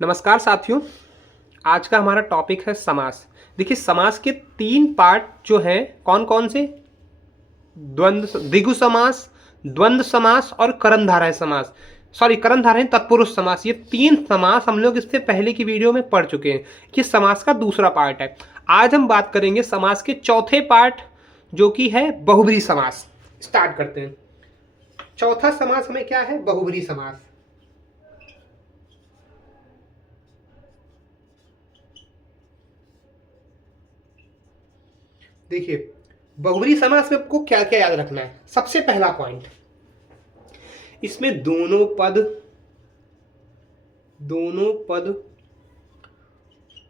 नमस्कार साथियों। आज का हमारा टॉपिक है समास। देखिए, समास के तीन पार्ट जो हैं कौन कौन से? द्वंद्व, द्विगु समास, द्वंद्व समास और कर्मधारय समास। सॉरी, कर्मधारय तत्पुरुष समास। ये तीन समास हम लोग इससे पहले की वीडियो में पढ़ चुके हैं। ये समास का दूसरा पार्ट है। आज हम बात करेंगे समास के चौथे पार्ट, जो कि है बहुब्रीहि समास। स्टार्ट करते हैं। चौथा समास हमें क्या है? बहुब्रीहि समास। देखिए, बहुब्रीहि समास में आपको क्या क्या याद रखना है? सबसे पहला पॉइंट, इसमें दोनों पद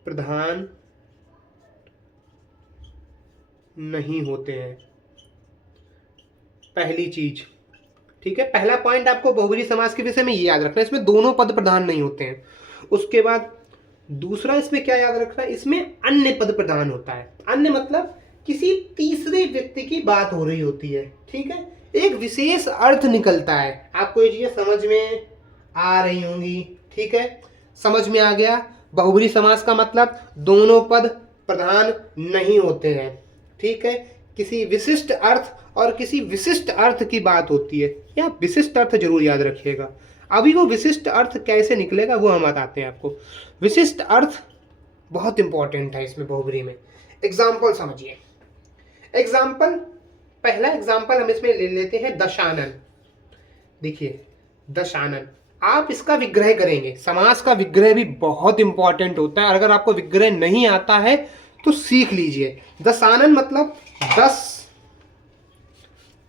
प्रधान नहीं होते हैं। पहली चीज, ठीक है, पहला पॉइंट आपको बहुब्रीहि समास के विषय में ये याद रखना है, इसमें दोनों पद प्रधान नहीं होते हैं। उसके बाद दूसरा इसमें क्या याद रखना है? इसमें अन्य पद प्रधान होता है। अन्य मतलब किसी तीसरे व्यक्ति की बात हो रही होती है, ठीक है, एक विशेष अर्थ निकलता है। आपको ये चीजें समझ में आ रही होंगी, ठीक है, समझ में आ गया। बहुब्रीहि समास का मतलब दोनों पद प्रधान नहीं होते हैं, ठीक है, किसी विशिष्ट अर्थ और किसी विशिष्ट अर्थ की बात होती है। या विशिष्ट अर्थ जरूर याद रखिएगा। अभी वो विशिष्ट अर्थ कैसे निकलेगा वो हम बताते हैं आपको। विशिष्ट अर्थ बहुत इंपॉर्टेंट है इसमें, बहुब्रीहि में। एग्जाम्पल समझिए। एग्जाम्पल, पहला एग्जाम्पल हम इसमें ले लेते हैं दशानन। देखिए, दशानन, आप इसका विग्रह करेंगे। समास का विग्रह भी बहुत इंपॉर्टेंट होता है। अगर आपको विग्रह नहीं आता है तो सीख लीजिए। दशानन मतलब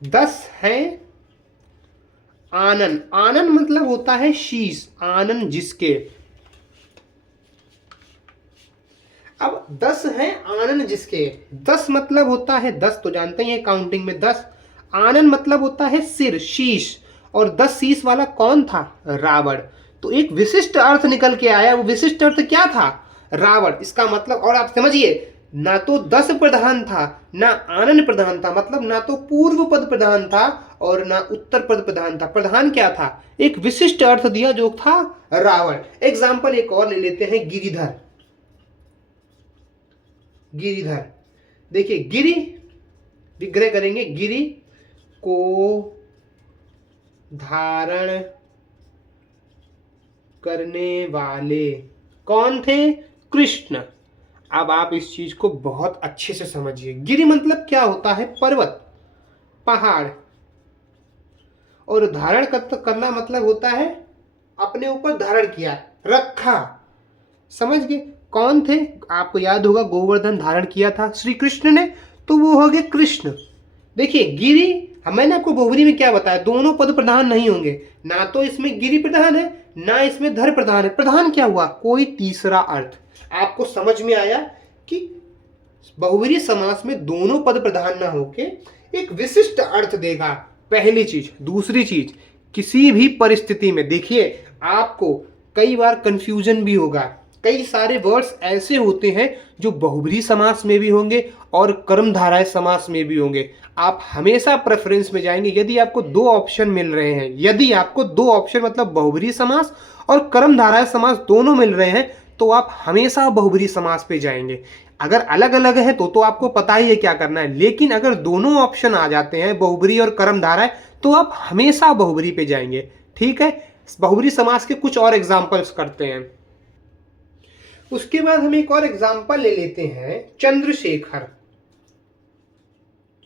10 है। आनन, आनन मतलब होता है शीश, आनन जिसके। अब 10 है आनन जिसके। 10 मतलब होता है 10, तो जानते हैं काउंटिंग में 10। आनन मतलब होता है सिर, शीश। और 10 शीश वाला कौन था? रावण। तो एक विशिष्ट अर्थ निकल के आया। वो विशिष्ट अर्थ क्या था? रावण। इसका मतलब, और आप समझिए, ना तो 10 प्रधान था, ना आनन प्रधान था, मतलब ना तो पूर्व पद प्रधान था और ना उत्तर पद प्रधान था। प्रधान क्या था? एक विशिष्ट अर्थ दिया जो था रावण। एग्जाम्पल एक और ले लेते हैं, गिरिधर। गिरिधर, देखिए, गिरि विग्रह करेंगे, गिरि को धारण करने वाले कौन थे? कृष्ण। अब आप इस चीज को बहुत अच्छे से समझिए। गिरि मतलब क्या होता है? पर्वत, पहाड़। और धारण करना मतलब होता है अपने ऊपर धारण किया, रखा। समझ गए? कौन थे? आपको याद होगा, गोवर्धन धारण किया था श्री कृष्ण ने, तो वो हो गए कृष्ण। देखिए, गिरि, मैंने आपको बहुब्रीहि में क्या बताया? दोनों पद प्रधान नहीं होंगे। ना तो इसमें गिरि प्रधान है, ना इसमें धर प्रधान है। प्रधान क्या हुआ? कोई तीसरा अर्थ। आपको समझ में आया कि बहुब्रीहि समास में दोनों पद प्रधान ना होके एक विशिष्ट अर्थ देगा, पहली चीज। दूसरी चीज, किसी भी परिस्थिति में, देखिए, आपको कई बार कंफ्यूजन भी होगा। कई सारे वर्ड्स ऐसे होते हैं जो बहुब्रीहि समास में भी होंगे और कर्मधारय समास में भी होंगे। आप हमेशा प्रेफरेंस में जाएंगे। यदि आपको दो ऑप्शन मिल रहे हैं, यदि आपको दो ऑप्शन मतलब बहुब्रीहि समास और कर्मधारय समास दोनों मिल रहे हैं, तो आप हमेशा बहुब्रीहि समास पे जाएंगे। अगर अलग अलग है तो आपको पता ही है क्या करना है। लेकिन अगर दोनों ऑप्शन आ जाते हैं, बहुब्रीहि और कर्मधारय, तो आप हमेशा बहुब्रीहि पे जाएंगे, ठीक है। बहुब्रीहि समास के कुछ और एग्जाम्पल्स करते हैं। उसके बाद हम एक और एग्जाम्पल ले लेते हैं, चंद्रशेखर।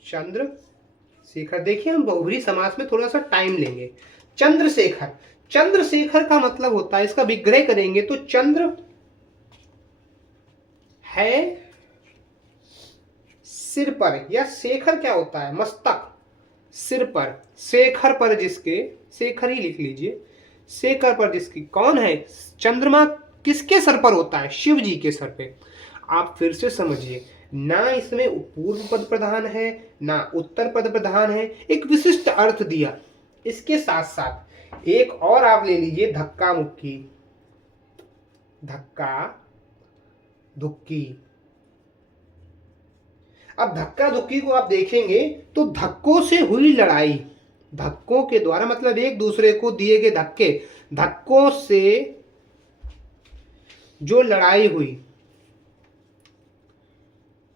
चंद्रशेखर, देखिए, हम बहुब्रीहि समास में थोड़ा सा टाइम लेंगे। चंद्रशेखर, चंद्रशेखर का मतलब होता है, इसका विग्रह करेंगे तो चंद्र है सिर पर, या शेखर क्या होता है? मस्तक, सिर पर। शेखर पर जिसके, शेखर ही लिख लीजिए, शेखर पर जिसकी, कौन है? चंद्रमा किसके सर पर होता है? शिव जी के सर पे। आप फिर से समझिए, ना इसमें पूर्व पद प्रधान है, ना उत्तर पद प्रधान है, एक विशिष्ट अर्थ दिया। इसके साथ साथ एक और आप ले लीजिए, धक्का मुक्की, धक्का धुक्की। अब धक्का धुक्की को आप देखेंगे तो धक्कों से हुई लड़ाई, धक्कों के द्वारा मतलब एक दूसरे को दिए गए धक्के, धक्कों से जो लड़ाई हुई,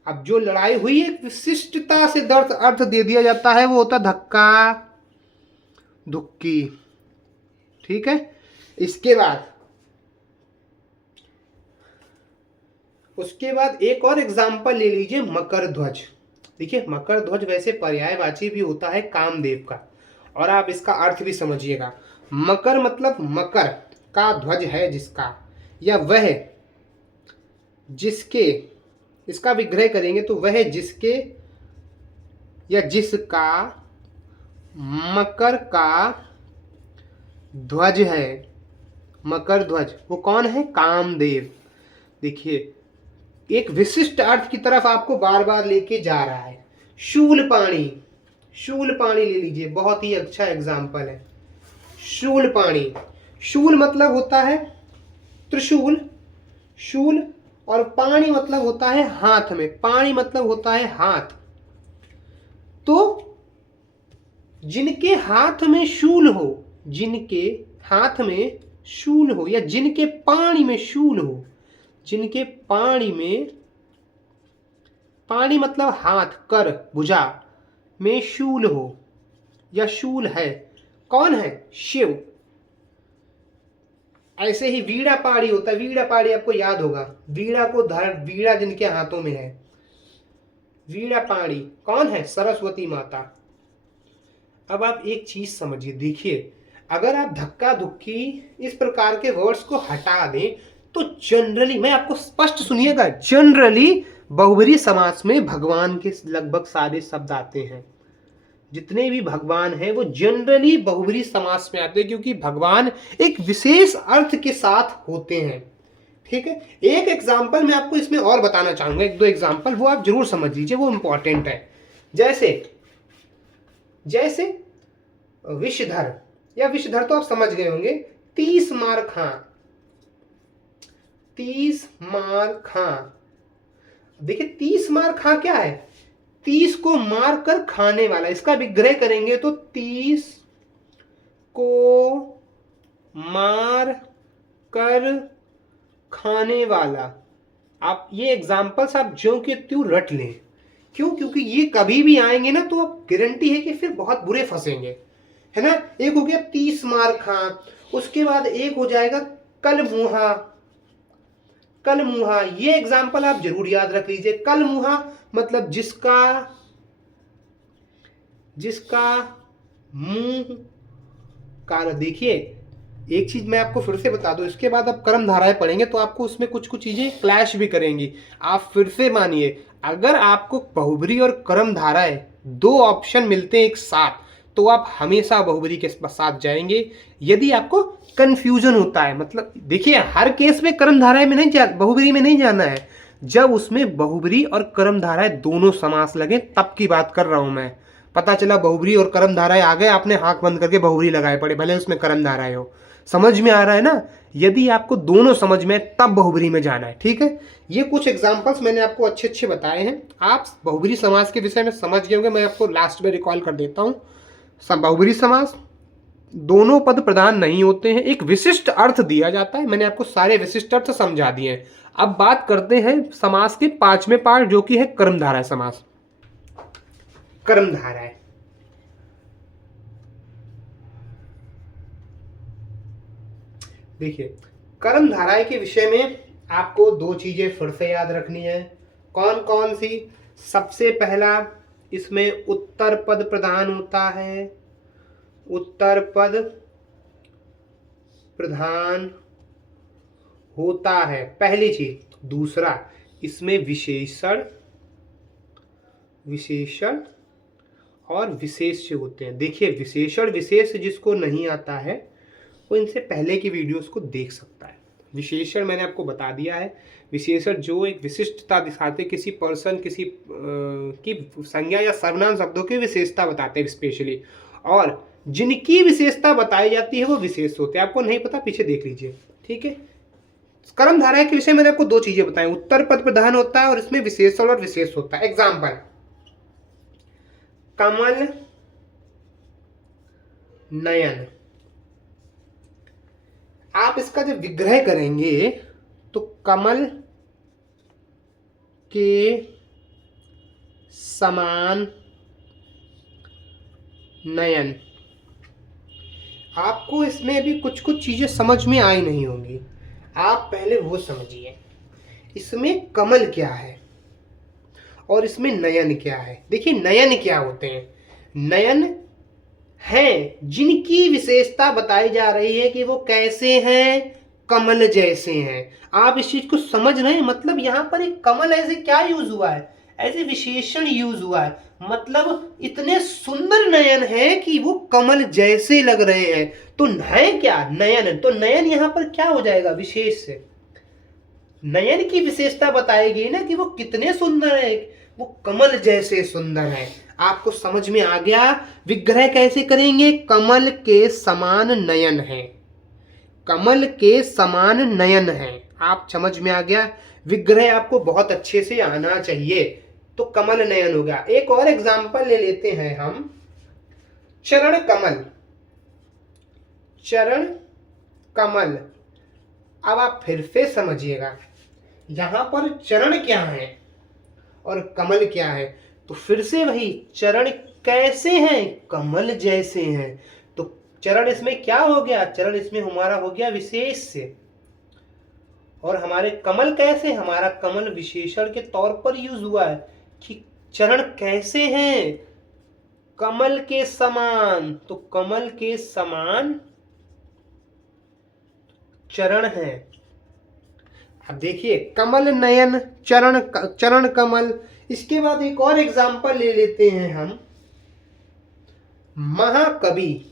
अब जो लड़ाई हुई एक विशिष्टता से दर्द अर्थ दे दिया जाता है, वो होता धक्का धुक्की। ठीक है, इसके बाद उसके बाद एक और एग्जाम्पल ले लीजिए, मकर ध्वज। देखिए मकर ध्वज वैसे पर्यायवाची भी होता है कामदेव का, और आप इसका अर्थ भी समझिएगा। मकर मतलब मकर का ध्वज है जिसका, या वह जिसके, इसका विग्रह करेंगे तो वह जिसके या जिसका मकर का ध्वज है। मकर ध्वज वो कौन है? कामदेव। देखिए एक विशिष्ट अर्थ की तरफ आपको बार बार लेके जा रहा है। शूलपाणी, शूलपाणी ले लीजिए, बहुत ही अच्छा एग्जाम्पल है। शूलपाणी, शूल मतलब होता है त्रिशूल, शूल, और पाणी मतलब होता है हाथ में, पाणी मतलब होता है हाथ। तो जिनके हाथ में शूल हो, जिनके हाथ में शूल हो, या जिनके पाणी में शूल हो, जिनके पाणी में, पाणी मतलब हाथ, कर, भुजा में शूल हो या शूल है, कौन है? शिव। ऐसे ही वीणा पाणी होता है, वीणा पाणी आपको याद होगा, वीणा को धर, वीणा जिनके हाथों में है, वीणा पाणी कौन है? सरस्वती माता। अब आप एक चीज समझिए, देखिए अगर आप धक्का धुक्की इस प्रकार के वर्ड्स को हटा दें तो जनरली, मैं आपको स्पष्ट सुनिएगा, जनरली बहुब्री समास में भगवान के लगभग सारे शब्द आते हैं। जितने भी भगवान हैं वो जनरली बहुब्री समास में आते हैं, क्योंकि भगवान एक विशेष अर्थ के साथ होते हैं। ठीक है, एक एग्जाम्पल मैं आपको इसमें और बताना चाहूंगा, एक दो एग्जाम्पल, वो आप जरूर समझ लीजिए, वो इंपॉर्टेंट है। जैसे जैसे विषधर, या विषधर तो आप समझ गए होंगे, 30 मार खां, 30 मार खां। देखिए 30 मार खां क्या है? 30 को मार कर खाने वाला। इसका विग्रह करेंगे तो 30 को मार कर खाने वाला। आप ये एग्जाम्पल्स आप ज्यों के त्यों रट लें। क्यों? क्योंकि ये कभी भी आएंगे ना तो आप गारंटी है कि फिर बहुत बुरे फंसेंगे, है ना। एक हो गया 30 मार खां, उसके बाद एक हो जाएगा कल मुहा। कल मुहा, ये एग्जाम्पल आप जरूर याद रख लीजिए। कल मुहा मतलब जिसका मुंह काला। देखिए एक चीज मैं आपको फिर से बता दूं, इसके बाद आप कर्म धाराएं पढ़ेंगे तो आपको उसमें कुछ कुछ चीजें क्लैश भी करेंगी। आप फिर से मानिए, अगर आपको बहुब्री और कर्म धाराएं दो ऑप्शन मिलते हैं एक साथ, तो आप हमेशा बहुब्री के साथ जाएंगे। यदि आपको कंफ्यूजन होता है, मतलब देखिए हर केस में कर्म धाराएं में नहीं बहुब्री में नहीं जाना है। जब उसमें बहुब्री और कर्म धाराएं दोनों समास लगे तब की बात कर रहा हूं मैं। पता चला बहुब्री और कर्म धाराएं आ गए, आपने आंख बंद करके बहुब्री लगाए पड़े, भले उसमें कर्म धाराएं हो। समझ में आ रहा है ना? यदि आपको दोनों समझ में तब बहुब्री में जाना है। ठीक है, ये कुछ एग्जांपल्स मैंने आपको अच्छे अच्छे बताए हैं। आप बहुब्री समास के विषय में समझ गए होंगे। मैं आपको लास्ट में रिकॉल कर देता हूँ। बहुब्री समास दोनों पद प्रधान नहीं होते हैं, एक विशिष्ट अर्थ दिया जाता है। मैंने आपको सारे विशिष्ट अर्थ समझा दिए हैं। अब बात करते हैं समास के 5वें पार्ट, जो कि है कर्मधारय समास। कर्मधारय, देखिए कर्मधारय के विषय में आपको दो चीजें फिर से याद रखनी है। कौन कौन सी? सबसे पहला, इसमें उत्तर पद प्रधान होता है, उत्तर पद प्रधान होता है, पहली चीज। दूसरा, इसमें विशेषण, विशेषण और विशेष होते हैं। देखिए विशेषण विशेष जिसको नहीं आता है वो इनसे पहले की वीडियोस को देख सकता है। विशेषण मैंने आपको बता दिया है। विशेषण जो एक विशिष्टता दिखाते, किसी पर्सन, किसी की संज्ञा या सर्वनाम शब्दों की विशेषता बताते हैं स्पेशली, और जिनकी विशेषता बताई जाती है वो विशेष होते हैं। आपको नहीं पता पीछे देख लीजिए। ठीक है, कर्मधारय के विषय मैंने आपको दो चीजें बताई, उत्तर पद प्रधान होता है और इसमें विशेषण और विशेष होता है। एग्जाम्पल, कमल नयन। आप इसका जब विग्रह करेंगे तो कमल के समान नयन। आपको इसमें भी कुछ कुछ चीजें समझ में आई नहीं होंगी, आप पहले वो समझिए। इसमें कमल क्या है और इसमें नयन क्या है। देखिए नयन क्या होते हैं, नयन हैं जिनकी विशेषता बताई जा रही है कि वो कैसे हैं, कमल जैसे हैं। आप इस चीज को समझ रहे हैं, मतलब यहां पर एक कमल ऐसे क्या यूज हुआ है, ऐसे विशेषण यूज हुआ है, मतलब इतने सुंदर नयन है कि वो कमल जैसे लग रहे हैं। तो है क्या, नयन। तो नयन यहां पर क्या हो जाएगा, विशेष से। नयन की विशेषता बताएगी ना कि वो कितने सुंदर है, वो कमल जैसे सुंदर है। आपको समझ में आ गया। विग्रह कैसे करेंगे, कमल के समान नयन है, कमल के समान नयन है। आप समझ में आ गया। विग्रह आपको बहुत अच्छे से आना चाहिए। तो कमल नयन हो गया। एक और एग्जांपल ले लेते हैं हम, चरण कमल। चरण कमल। अब आप फिर से समझिएगा, यहां पर चरण क्या है और कमल क्या है। तो फिर से वही, चरण कैसे हैं, कमल जैसे हैं। तो चरण इसमें क्या हो गया, चरण इसमें हमारा हो गया विशेष से। और हमारे कमल कैसे, हमारा कमल विशेषण के तौर पर यूज हुआ है कि चरण कैसे हैं, कमल के समान। तो कमल के समान चरण हैं। अब देखिए कमल नयन, चरण कमल। इसके बाद एक और एग्जांपल ले लेते हैं हम, महाकवि।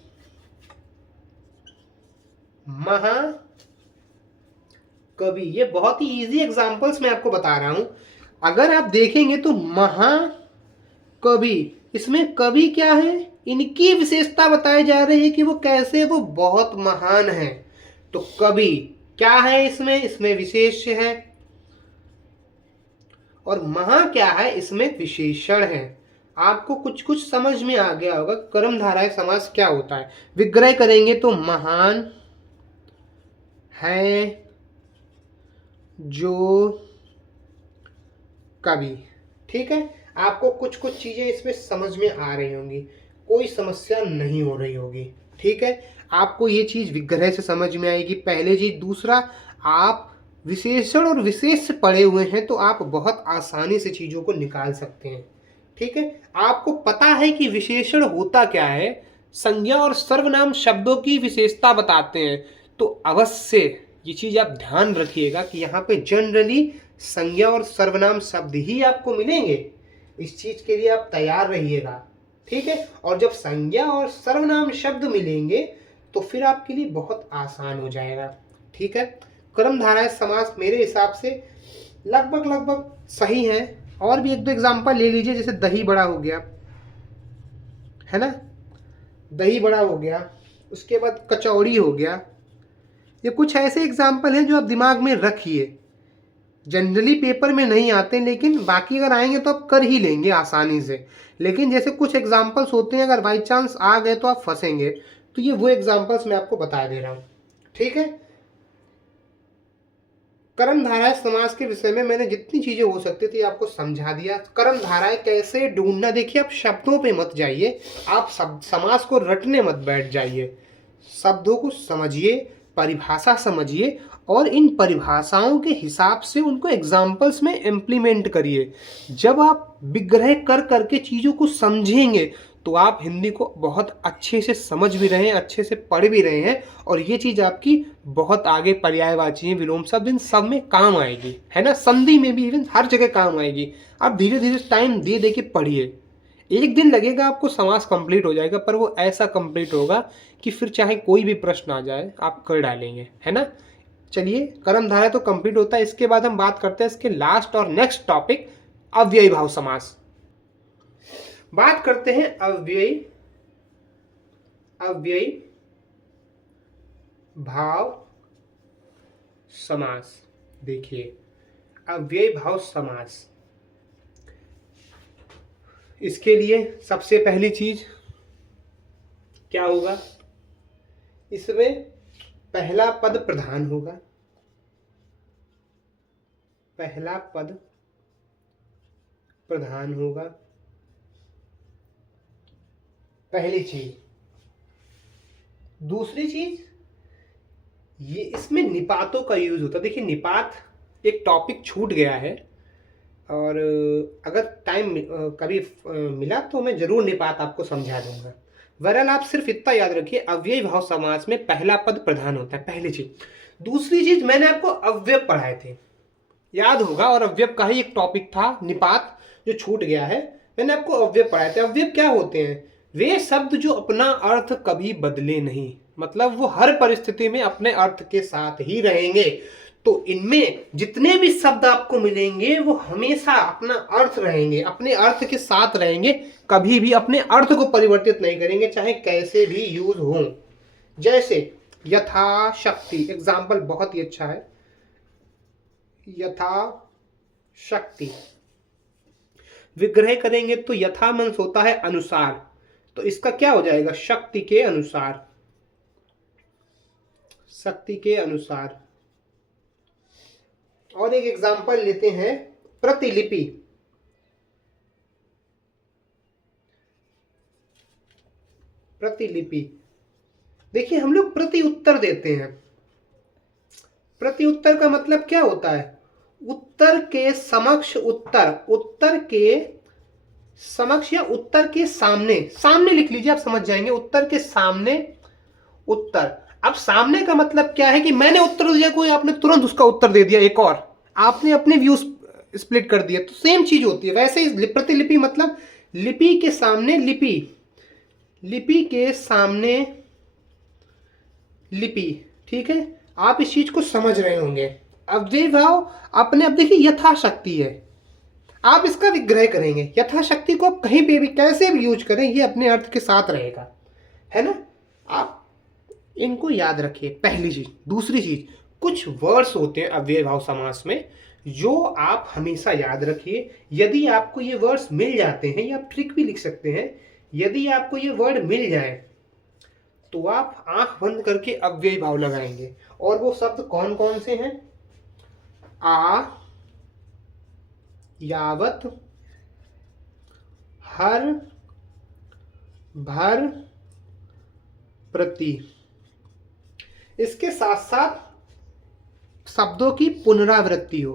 महाकवि, ये बहुत ही इजी एग्जांपल्स मैं आपको बता रहा हूं। अगर आप देखेंगे तो महाकवि, इसमें कवि क्या है, इनकी विशेषता बताई जा रही है कि वो कैसे, वो बहुत महान है। तो कवि क्या है, इसमें विशेष है। और महा क्या है, इसमें विशेषण है। आपको कुछ कुछ समझ में आ गया होगा कर्मधारय समास क्या होता है। विग्रह करेंगे तो महान है जो कवि। ठीक है, आपको कुछ कुछ चीजें इसमें समझ में आ रही होंगी, कोई समस्या नहीं हो रही होगी। ठीक है, आपको ये चीज विग्रह से समझ में आएगी, पहले चीज। दूसरा, आप विशेषण और विशेष से पढ़े हुए हैं तो आप बहुत आसानी से चीजों को निकाल सकते हैं। ठीक है, आपको पता है कि विशेषण होता क्या है, संज्ञा और सर्वनाम शब्दों की विशेषता बताते हैं। तो अवश्य ये चीज आप ध्यान रखिएगा कि यहाँ पे जनरली संज्ञा और सर्वनाम शब्द ही आपको मिलेंगे। इस चीज के लिए आप तैयार रहिएगा। ठीक है, और जब संज्ञा और सर्वनाम शब्द मिलेंगे तो फिर आपके लिए बहुत आसान हो जाएगा। ठीक है, कर्मधारय समास मेरे हिसाब से लगभग सही है। और भी एक दो एग्जांपल ले लीजिए, जैसे दही बड़ा हो गया, है ना, दही बड़ा हो गया। उसके बाद कचौड़ी हो गया। ये कुछ ऐसे एग्जाम्पल हैं जो आप दिमाग में रखिए। जनरली पेपर में नहीं आते, लेकिन बाकी अगर आएंगे तो आप कर ही लेंगे आसानी से। लेकिन जैसे कुछ एग्जाम्पल्स होते हैं, अगर बाई चांस आ गए तो आप फंसेंगे। तो ये वो एग्जाम्पल्स मैं आपको बता दे रहा हूँ। ठीक है, कर्मधारय समास के विषय में मैंने जितनी चीजें हो सकती थी आपको समझा दिया। कर्मधारय कैसे ढूंढना, देखिए आप शब्दों पे मत जाइए, आप समास को रटने मत बैठ जाइए। शब्दों को समझिए, परिभाषा समझिए और इन परिभाषाओं के हिसाब से उनको एग्जाम्पल्स में इम्प्लीमेंट करिए। जब आप विग्रह कर करके चीज़ों को समझेंगे तो आप हिंदी को बहुत अच्छे से समझ भी रहे हैं, अच्छे से पढ़ भी रहे हैं। और ये चीज़ आपकी बहुत आगे पर्यायवाची, विलोम शब्द, इन सब में काम आएगी, है ना, संधि में भी, इवन हर जगह काम आएगी। आप धीरे धीरे टाइम दे दे के पढ़िए। एक दिन लगेगा आपको, समास कंप्लीट हो जाएगा, पर वो ऐसा कंप्लीट होगा कि फिर चाहे कोई भी प्रश्न आ जाए आप कर डालेंगे, है ना। चलिए, कर्मधारय तो कंप्लीट होता है। इसके बाद हम बात करते हैं इसके लास्ट और नेक्स्ट टॉपिक, अव्ययी भाव समास। बात करते हैं अव्ययी भाव समास। देखिए अव्ययी भाव समास, इसके लिए सबसे पहली चीज क्या होगा, इसमें पहला पद प्रधान होगा। पहला पद प्रधान होगा, पहली चीज। दूसरी चीज, ये इसमें निपातों का यूज होता है। देखिए निपात एक टॉपिक छूट गया है, और अगर टाइम कभी मिला तो मैं जरूर निपात आपको समझा दूंगा। बहरहाल आप सिर्फ इतना याद रखिए, अव्ययी भाव समास में पहला पद प्रधान होता है, पहली चीज। दूसरी चीज, मैंने आपको अव्यय पढ़ाए थे, याद होगा, और अव्यय का ही एक टॉपिक था निपात जो छूट गया है। मैंने आपको अव्यय पढ़ाए थे। अव्यय क्या होते हैं? वे शब्द जो अपना अर्थ कभी बदले नहीं, मतलब वो हर परिस्थिति में अपने अर्थ के साथ ही रहेंगे। तो इनमें जितने भी शब्द आपको मिलेंगे वो हमेशा अपना अर्थ रहेंगे, अपने अर्थ के साथ रहेंगे, कभी भी अपने अर्थ को परिवर्तित नहीं करेंगे, चाहे कैसे भी यूज हो। जैसे यथाशक्ति, एग्जाम्पल बहुत ही अच्छा है। यथाशक्ति विग्रह करेंगे तो यथा मंस होता है अनुसार, तो इसका क्या हो जाएगा? शक्ति के अनुसार, शक्ति के अनुसार। और एक एग्जाम्पल लेते हैं, प्रतिलिपि। प्रतिलिपि, देखिए हम लोग प्रति उत्तर देते हैं। प्रति उत्तर का मतलब क्या होता है? उत्तर के समक्ष उत्तर, उत्तर के समक्ष या उत्तर के सामने, सामने लिख लीजिए, आप समझ जाएंगे। उत्तर के सामने उत्तर। अब सामने का मतलब क्या है कि मैंने उत्तर दिया, कोई आपने तुरंत उसका उत्तर दे दिया, एक और आपने अपने व्यूज स्प्लिट कर दिया, तो सेम चीज होती है। वैसे ही प्रतिलिपि मतलब लिपि के सामने लिपि, लिपि के सामने लिपि। ठीक है, आप इस चीज को समझ रहे होंगे। अव्ययी भाव अपने, अब देखिए यथाशक्ति है, आप इसका विग्रह करेंगे। यथाशक्ति को आप कहीं पे भी कैसे भी यूज करें, ये अपने अर्थ के साथ रहेगा, है ना। आप इनको याद रखिए, पहली चीज। दूसरी चीज, कुछ वर्ड्स होते हैं अव्ययी भाव समास में जो आप हमेशा याद रखिए। यदि आपको ये वर्ड्स मिल जाते हैं, या आप ट्रिक भी लिख सकते हैं, यदि आपको ये वर्ड मिल जाए तो आप आंख बंद करके अव्ययी भाव लगाएंगे। और वो शब्द कौन कौन से हैं? आ, यावत, हर, भर, प्रति। इसके साथ साथ शब्दों की पुनरावृत्ति हो।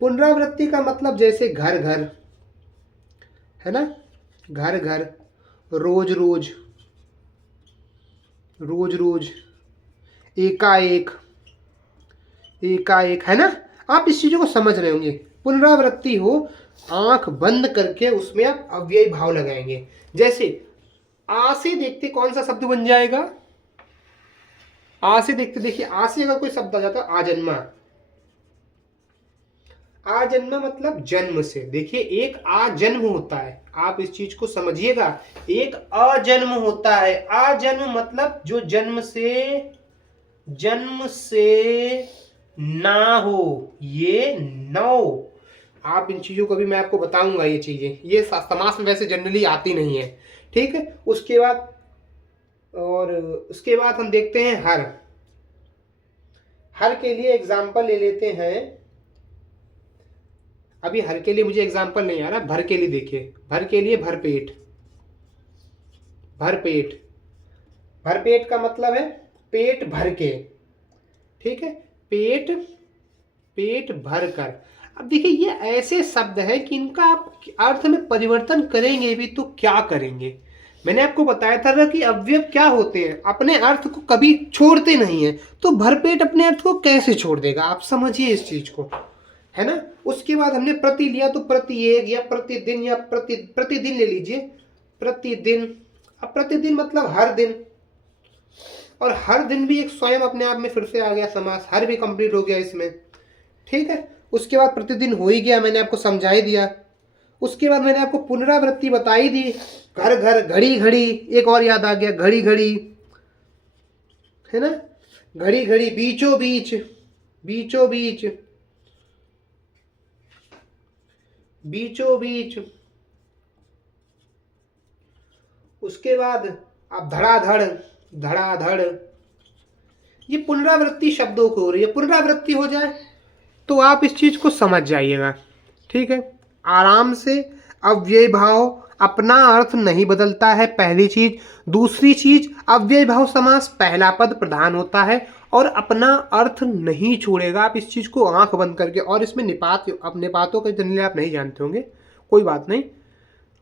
पुनरावृत्ति का मतलब जैसे घर घर, है ना, घर घर, रोज रोज, रोज रोज, एकाएक, एकाएक, है ना। आप इस चीजों को समझ रहे होंगे। पुनरावृत्ति हो, आंख बंद करके उसमें आप अव्ययी भाव लगाएंगे। जैसे आ से देखते कौन सा शब्द बन जाएगा? आ से देखते, देखिए आ से अगर कोई शब्द आ जाता है, आजन्मा। आजन्मा मतलब जन्म से। देखिए एक आजन्म होता है, आप इस चीज को समझिएगा। एक अजन्म होता है। आजन्म मतलब जो जन्म से ना हो, ये नौ। आप इन चीजों को भी मैं आपको बताऊंगा, ये चीजें, ये समास में वैसे जनरली आती नहीं है। ठीक है, उसके बाद, और उसके बाद हम देखते हैं हर। हर के लिए एग्जाम्पल ले लेते हैं। अभी हर के लिए मुझे एग्जाम्पल नहीं आ रहा, भर के लिए देखिए। भर के लिए भरपेट, भरपेट। भरपेट का मतलब है पेट भर के। ठीक है, पेट, पेट भर कर। अब देखिए ये ऐसे शब्द है कि इनका आप अर्थ में परिवर्तन करेंगे भी तो क्या करेंगे। मैंने आपको बताया था ना कि अव्यय क्या होते हैं, अपने अर्थ को कभी छोड़ते नहीं है। तो भरपेट अपने अर्थ को कैसे छोड़ देगा, आप समझिए इस चीज को, है ना। उसके बाद हमने प्रति लिया, तो प्रति एक या प्रतिदिन या प्रतिदिन ले लीजिए, प्रतिदिन। अब प्रतिदिन मतलब हर दिन, और हर दिन भी एक स्वयं अपने आप में फिर से आ गया समास, हर भी कंप्लीट हो गया इसमें। ठीक है, उसके बाद प्रतिदिन हो ही गया, मैंने आपको समझा ही दिया। उसके बाद मैंने आपको पुनरावृत्ति बताई दी, घर घर, घड़ी घड़ी, एक और याद आ गया, घड़ी घड़ी, है ना, घड़ी घड़ी, बीचों बीच, बीचों बीच, बीचों बीच। उसके बाद आप धड़ाधड़, धड़ाधड़। ये पुनरावृत्ति शब्दों को हो रही है। पुनरावृत्ति हो जाए तो आप इस चीज़ को समझ जाइएगा, ठीक है। आराम से। अव्यय भाव अपना अर्थ नहीं बदलता है, पहली चीज। दूसरी चीज, अव्यय भाव समास पहला पद प्रधान होता है और अपना अर्थ नहीं छोड़ेगा। आप इस चीज को आंख बंद करके, और इसमें निपात, अब निपातों के जनरली आप नहीं जानते होंगे, कोई बात नहीं,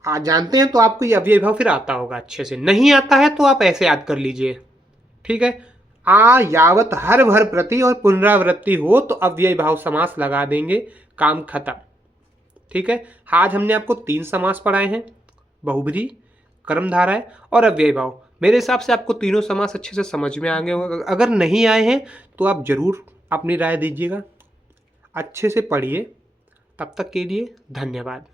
आज जानते हैं तो आपको ये अव्यय भाव फिर आता होगा अच्छे से। नहीं आता है तो आप ऐसे याद कर लीजिए, ठीक है। आ यावत हर भर प्रति और पुनरावृत्ति हो तो अव्यय भाव समास लगा देंगे, काम खत्म, ठीक है। आज हमने आपको 3 समास पढ़ाए हैं, बहुब्रीहि, कर्मधारय और अव्यय भाव। मेरे हिसाब से आपको तीनों समास अच्छे से समझ में आ गए होंगे। अगर नहीं आए हैं तो आप जरूर अपनी राय दीजिएगा। अच्छे से पढ़िए। तब तक के लिए धन्यवाद।